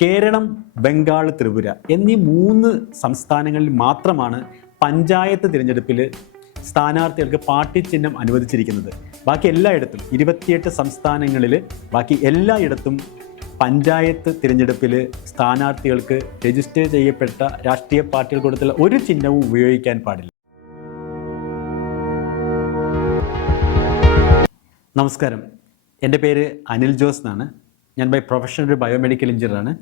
കേരളം ബംഗാൾ ത്രിപുര എന്നീ മൂന്ന് സംസ്ഥാനങ്ങളിൽ മാത്രമാണ് പഞ്ചായത്ത് തിരഞ്ഞെടുപ്പിൽ സ്ഥാനാർത്ഥികൾക്ക് പാർട്ടി ചിഹ്നം അനുവദിച്ചിരിക്കുന്നത്. ബാക്കി എല്ലായിടത്തും ഇരുപത്തിയെട്ട് സംസ്ഥാനങ്ങളിൽ ബാക്കി എല്ലായിടത്തും പഞ്ചായത്ത് തിരഞ്ഞെടുപ്പിൽ സ്ഥാനാർത്ഥികൾക്ക് രജിസ്റ്റർ ചെയ്യപ്പെട്ട രാഷ്ട്രീയ പാർട്ടികൾ കൊടുത്തുള്ള ഒരു ചിഹ്നവും ഉപയോഗിക്കാൻ പാടില്ല. നമസ്കാരം. എന്റെ പേര് അനിൽ ജോസ് എന്നാണ്. ഞാൻ ബൈ പ്രൊഫഷണൽ ഒരു ബയോമെഡിക്കൽ എഞ്ചിനീയറാണ്.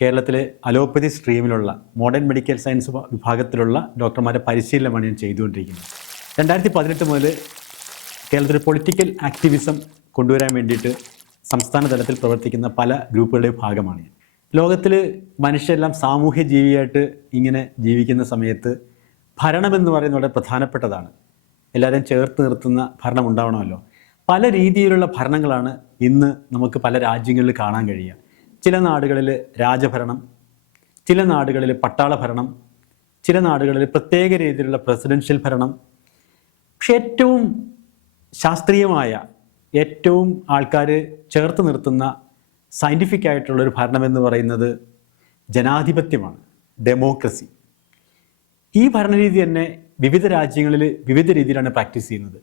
കേരളത്തിലെ അലോപ്പതി സ്ട്രീമിലുള്ള മോഡേൺ മെഡിക്കൽ സയൻസ് വിഭാഗത്തിലുള്ള ഡോക്ടർമാരെ പരിശീലനമാണ് ഞാൻ ചെയ്തുകൊണ്ടിരിക്കുന്നത്. രണ്ടായിരത്തി പതിനെട്ട് മുതൽ കേരളത്തിൽ പൊളിറ്റിക്കൽ ആക്ടിവിസം കൊണ്ടുവരാൻ വേണ്ടിയിട്ട് സംസ്ഥാന തലത്തിൽ പ്രവർത്തിക്കുന്ന പല ഗ്രൂപ്പുകളുടെ ഭാഗമാണ് ഞാൻ ലോകത്തിൽ മനുഷ്യരെല്ലാം സാമൂഹ്യ ജീവിയായിട്ട് ഇങ്ങനെ ജീവിക്കുന്ന സമയത്ത് ഭരണം എന്ന് പറയുന്നത് വളരെ പ്രധാനപ്പെട്ടതാണ്. എല്ലാവരെയും ചേർത്ത് നിർത്തുന്ന ഭരണം ഉണ്ടാവണമല്ലോ. പല രീതിയിലുള്ള ഭരണങ്ങളാണ് ഇന്ന് നമുക്ക് പല രാജ്യങ്ങളിൽ കാണാൻ കഴിയുക. ചില നാടുകളിൽ രാജഭരണം ചില നാടുകളിൽ പട്ടാള ഭരണം ചില നാടുകളിൽ പ്രത്യേക രീതിയിലുള്ള പ്രസിഡൻഷ്യൽ ഭരണം. പക്ഷെ ഏറ്റവും ശാസ്ത്രീയമായ ഏറ്റവും ആൾക്കാർ ചേർത്ത് നിർത്തുന്ന സയന്റിഫിക് ആയിട്ടുള്ളൊരു ഭരണം എന്ന് പറയുന്നത് ജനാധിപത്യമാണ് ഡെമോക്രസി ഈ ഭരണരീതി തന്നെ വിവിധ രാജ്യങ്ങളിൽ വിവിധ രീതിയിലാണ് പ്രാക്ടീസ് ചെയ്യുന്നത്.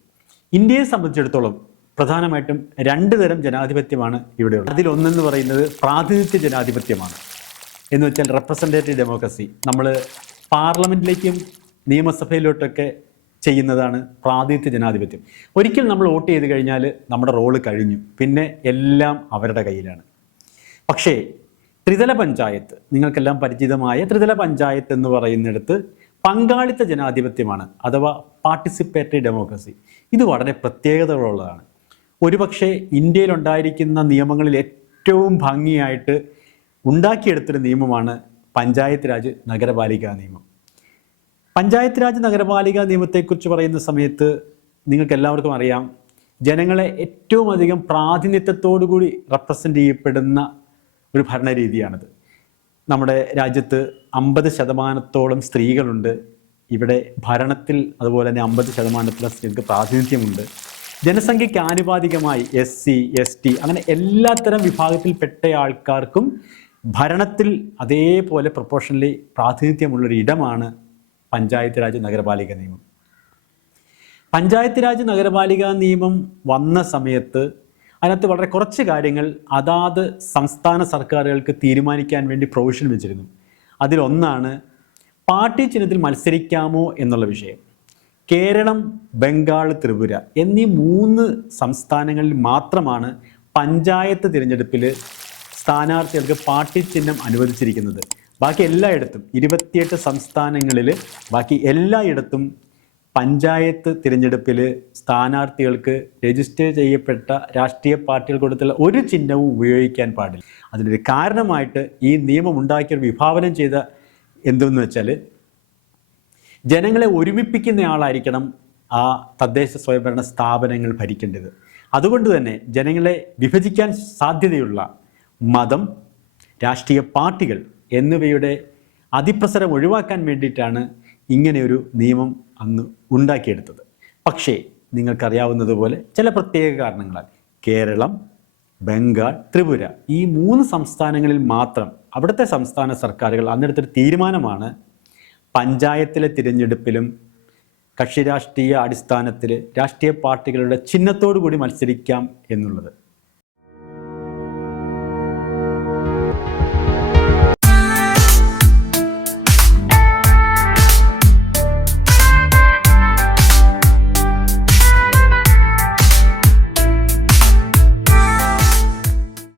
ഇന്ത്യയെ സംബന്ധിച്ചിടത്തോളം പ്രധാനമായിട്ടും രണ്ട് തരം ജനാധിപത്യമാണ് ഇവിടെയുള്ളത്. അതിലൊന്നെന്ന് പറയുന്നത് പ്രാതിനിധ്യ ജനാധിപത്യമാണ്. എന്ന് വെച്ചാൽ റെപ്രസെന്റേറ്റീവ് ഡെമോക്രസി നമ്മൾ പാർലമെന്റിലേക്കും നിയമസഭയിലോട്ടൊക്കെ ചെയ്യുന്നതാണ് പ്രാതിനിധ്യ ജനാധിപത്യം. ഒരിക്കൽ നമ്മൾ വോട്ട് ചെയ്ത് കഴിഞ്ഞാൽ നമ്മുടെ റോൾ കഴിഞ്ഞു. പിന്നെ എല്ലാം അവരുടെ കയ്യിലാണ്. പക്ഷേ ത്രിതല പഞ്ചായത്ത് നിങ്ങൾക്കെല്ലാം പരിചിതമായ ത്രിതല പഞ്ചായത്ത് എന്ന് പറയുന്നിടത്ത് പങ്കാളിത്ത ജനാധിപത്യമാണ് അഥവാ പാർട്ടിസിപ്പേറ്ററി ഡെമോക്രസി ഇത് വളരെ പ്രത്യേകതകളുള്ളതാണ്. ഒരുപക്ഷെ ഇന്ത്യയിലുണ്ടായിരിക്കുന്ന നിയമങ്ങളിൽ ഏറ്റവും ഭംഗിയായിട്ട് ഉണ്ടാക്കിയെടുത്തൊരു നിയമമാണ് പഞ്ചായത്ത് രാജ് നഗരപാലിക നിയമം. പഞ്ചായത്ത് രാജ് നഗരപാലിക നിയമത്തെക്കുറിച്ച് പറയുന്ന സമയത്ത് നിങ്ങൾക്ക് എല്ലാവർക്കും അറിയാം ജനങ്ങളെ ഏറ്റവും അധികം പ്രാതിനിധ്യത്തോടു കൂടി റെപ്രസെന്റ് ചെയ്യപ്പെടുന്ന ഒരു ഭരണരീതിയാണിത്. നമ്മുടെ രാജ്യത്ത് അമ്പത് ശതമാനത്തോളം സ്ത്രീകളുണ്ട്. ഇവിടെ ഭരണത്തിൽ അതുപോലെ തന്നെ അമ്പത് ശതമാനത്തിലെ സ്ത്രീകൾക്ക് പ്രാതിനിധ്യമുണ്ട്. ജനസംഖ്യയ്ക്ക് ആനുപാതികമായി എസ് സി എസ് ടി അങ്ങനെ എല്ലാത്തരം വിഭാഗത്തിൽപ്പെട്ട ആൾക്കാർക്കും ഭരണത്തിൽ അതേപോലെ പ്രൊപ്പോർഷണലി പ്രാതിനിധ്യമുള്ളൊരു ഇടമാണ് പഞ്ചായത്ത് രാജ് നഗരപാലിക നിയമം. പഞ്ചായത്ത് രാജ് നഗരപാലിക നിയമം വന്ന സമയത്ത് അതിനകത്ത് വളരെ കുറച്ച് കാര്യങ്ങൾ അതാത് സംസ്ഥാന സർക്കാരുകൾക്ക് തീരുമാനിക്കാൻ വേണ്ടി പ്രൊവിഷൻ വെച്ചിരുന്നു. അതിലൊന്നാണ് പാർട്ടി ചിഹ്നത്തിൽ മത്സരിക്കാമോ എന്നുള്ള വിഷയം. കേരളം ബംഗാൾ ത്രിപുര എന്നീ മൂന്ന് സംസ്ഥാനങ്ങളിൽ മാത്രമാണ് പഞ്ചായത്ത് തിരഞ്ഞെടുപ്പിൽ സ്ഥാനാർത്ഥികൾക്ക് പാർട്ടി ചിഹ്നം അനുവദിച്ചിരിക്കുന്നത്. ബാക്കി എല്ലായിടത്തും ഇരുപത്തിയെട്ട് സംസ്ഥാനങ്ങളിൽ ബാക്കി എല്ലായിടത്തും പഞ്ചായത്ത് തിരഞ്ഞെടുപ്പിൽ സ്ഥാനാർത്ഥികൾക്ക് രജിസ്റ്റർ ചെയ്യപ്പെട്ട രാഷ്ട്രീയ പാർട്ടികൾ കൊടുത്തുള്ള ഒരു ചിഹ്നവും ഉപയോഗിക്കാൻ പാടില്ല. അതിനൊരു കാരണമായിട്ട് ഈ നിയമം ഉണ്ടാക്കിയ വിഭാവനം ചെയ്ത എന്തെന്ന് വെച്ചാൽ ജനങ്ങളെ ഒരുമിപ്പിക്കുന്ന ആളായിരിക്കണം ആ തദ്ദേശ സ്വയംഭരണ സ്ഥാപനങ്ങൾ ഭരിക്കേണ്ടത്. അതുകൊണ്ട് തന്നെ ജനങ്ങളെ വിഭജിക്കാൻ സാധ്യതയുള്ള മതം രാഷ്ട്രീയ പാർട്ടികൾ എന്നിവയുടെ അതിപ്രസരം ഒഴിവാക്കാൻ വേണ്ടിയിട്ടാണ് ഇങ്ങനെയൊരു നിയമം അന്ന് ഉണ്ടാക്കിയെടുത്തത്. പക്ഷേ നിങ്ങൾക്കറിയാവുന്നതുപോലെ ചില പ്രത്യേക കാരണങ്ങളാൽ കേരളം ബംഗാൾ ത്രിപുര ഈ മൂന്ന് സംസ്ഥാനങ്ങളിൽ മാത്രം അവിടുത്തെ സംസ്ഥാന സർക്കാരുകൾ അന്നെടുത്തൊരു തീരുമാനമാണ് പഞ്ചായത്തിലെ തിരഞ്ഞെടുപ്പിലും കക്ഷിരാഷ്ട്രീയ അടിസ്ഥാനത്തിൽ രാഷ്ട്രീയ പാർട്ടികളുടെ ചിഹ്നത്തോടു കൂടി മത്സരിക്കാം എന്നുള്ളത്.